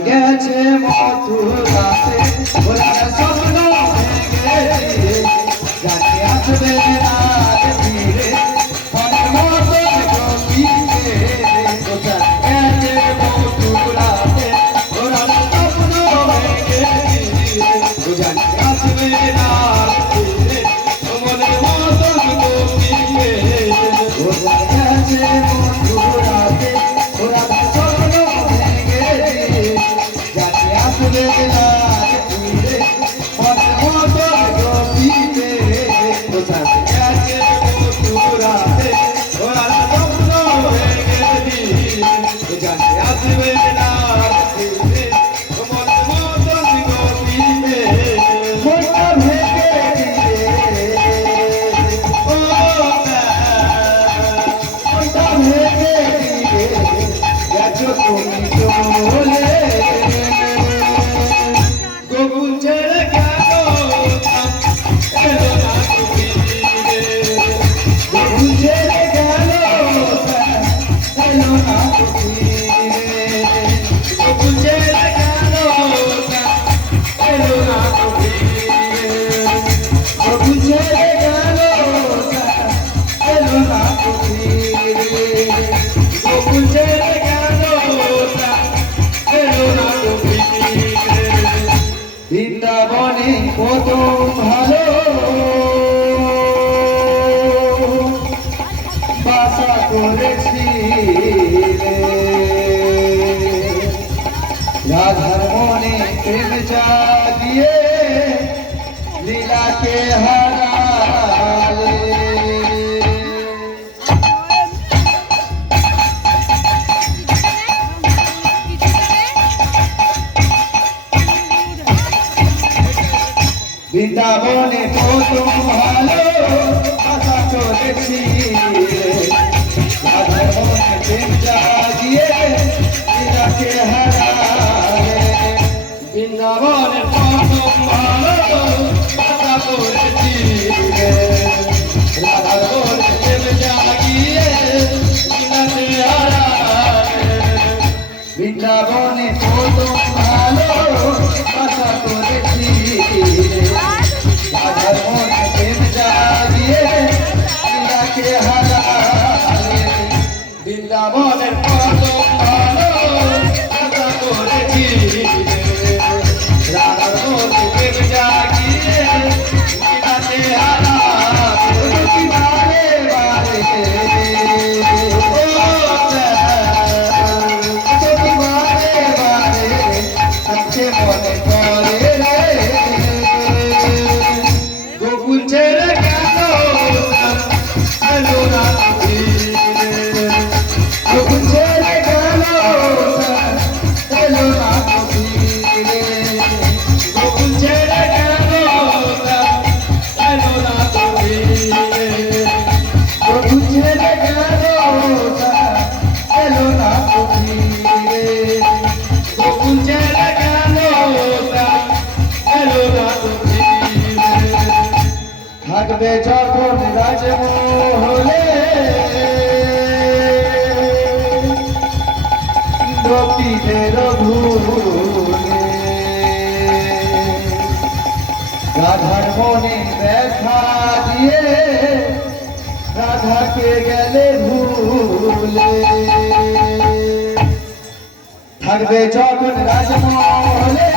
গেছে মথুরাতে ওরা স্বপ্ন ভেঙে জানি আসবে না ফিরে মনের মতন গোপীকে ওরা গেছে মথুরাতে ওরা স্বপ্ন ভেঙে জানি আসবে না ফিরে মনের মতন গোপীকে ওরা গেছে মথুরাতে ওরা বৃন্দাবনে কত ভালো বাসা করেছি রাধার মনে প্রেম জাগিয়ে লীলাকে হারালে বৃন্দাবনে কত ভালো আশা করেছি রাধার মনে প্রেম জাগিয়ে লীলাকে হারালে বৃন্দাবনে কত ভালো আশা করেছি রাধার মনে প্রেম জাগিয়ে লীলাকে হারালে বৃন্দাবনে কত ভালো আশা করেছি রাধার মনে প্রেম জাগিয়ে লীলাকে হারালে বৃন্দাবনের কত ভালো আশা করেছি রাধার মনে প্রেম জাগিয়ে লীলাকে হারালে বারে বারে মনে পড়ে রে গোকুল ছেড়ে গেল না গোকুল ছেড়ে গেল এলো না ফিরে গোকুল ছেড়ে গেল এলো না ফিরে গোকুল ছেড়ে গেল এলো না ফিরে গোকুল ছেড়ে থাকবে যখন রাজমহলে গোপীদের ভুলে রাধার মনে দেখা দিয়ে রাধাকে গেলে ভুলে থাকবে যখন রাজমহলে